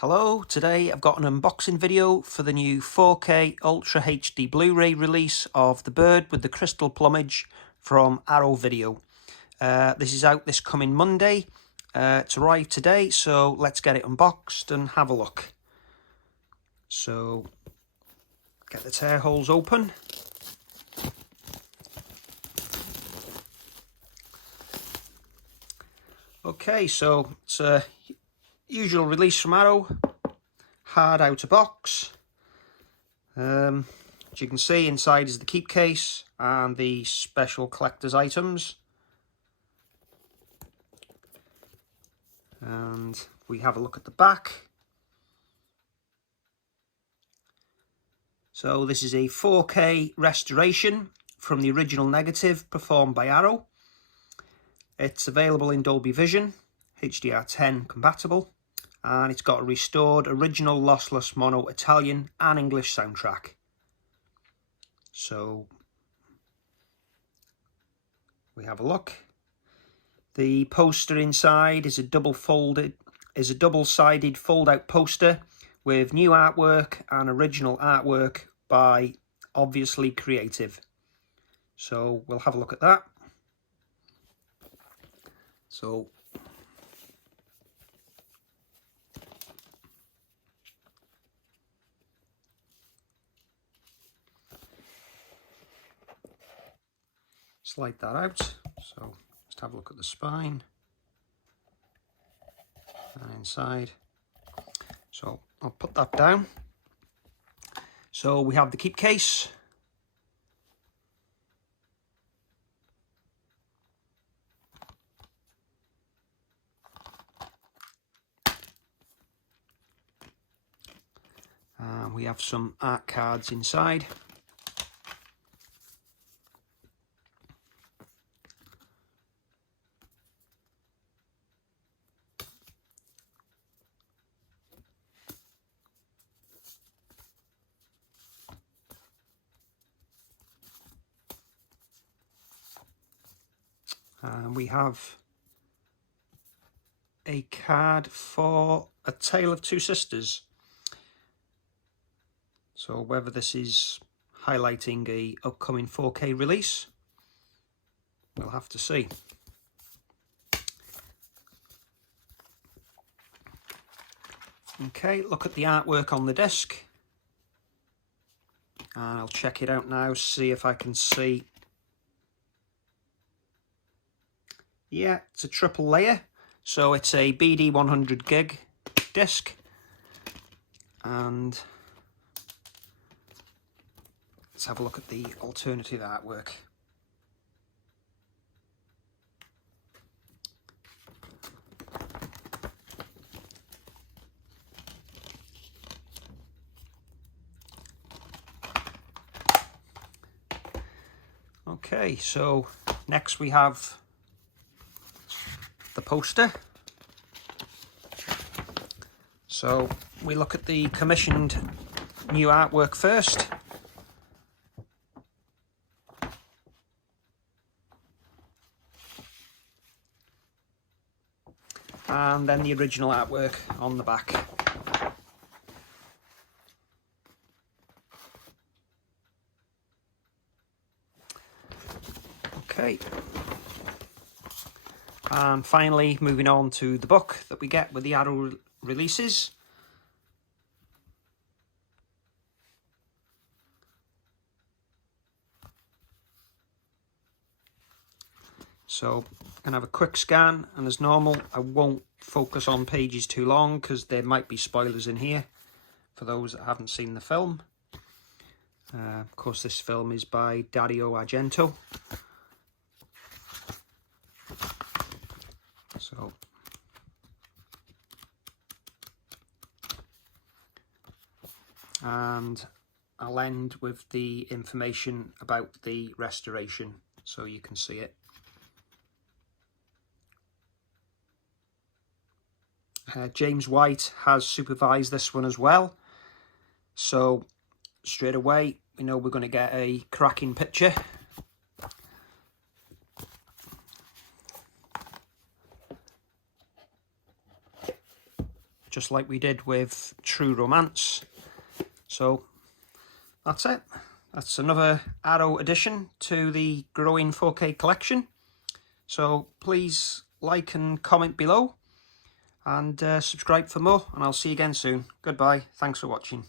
Hello, today I've got an unboxing video for the new 4K Ultra HD Blu-ray release of The Bird with the Crystal Plumage from Arrow Video. This is out this coming Monday. It's arrived today, so let's get it unboxed and have a look. So, get the tear holes open. Okay, so it's a usual release from Arrow. Hard outer box. As you can see, inside is the keep case and the special collector's items. And we have a look at the back. So this is a 4K restoration from the original negative performed by Arrow. It's available in Dolby Vision, HDR10 compatible, and it's got a restored original lossless mono Italian and English soundtrack. So we have a look. The poster inside is a double-sided fold-out poster with new artwork and original artwork by Obviously Creative. So we'll have a look at that. So slide that out. So let's have a look at the spine and inside. So I'll put that down. So we have the keep case. We have some art cards inside. And we have a card for A Tale of Two Sisters. So whether this is highlighting a upcoming 4K release, we'll have to see. Okay, look at the artwork on the disc. And I'll check it out now, see if I can see. Yeah, it's a triple layer. So it's a BD 100 gig disc. And let's have a look at the alternative artwork. Okay, so next we have the poster. So we look at the commissioned new artwork first. And then the original artwork on the back. Okay. And finally, moving on to the book that we get with the Arrow releases. So I'm going to have a quick scan, and as normal, I won't focus on pages too long because there might be spoilers in here for those that haven't seen the film. Of course, this film is by Dario Argento. So and I'll end with the information about the restoration so you can see it. James White has supervised this one as well, so straight away we know we're going to get a cracking picture. just like we did with True Romance. So that's it. That's another Arrow addition to the growing 4K collection. So please like and comment below, and subscribe for more, and I'll see you again soon. Goodbye. Thanks for watching.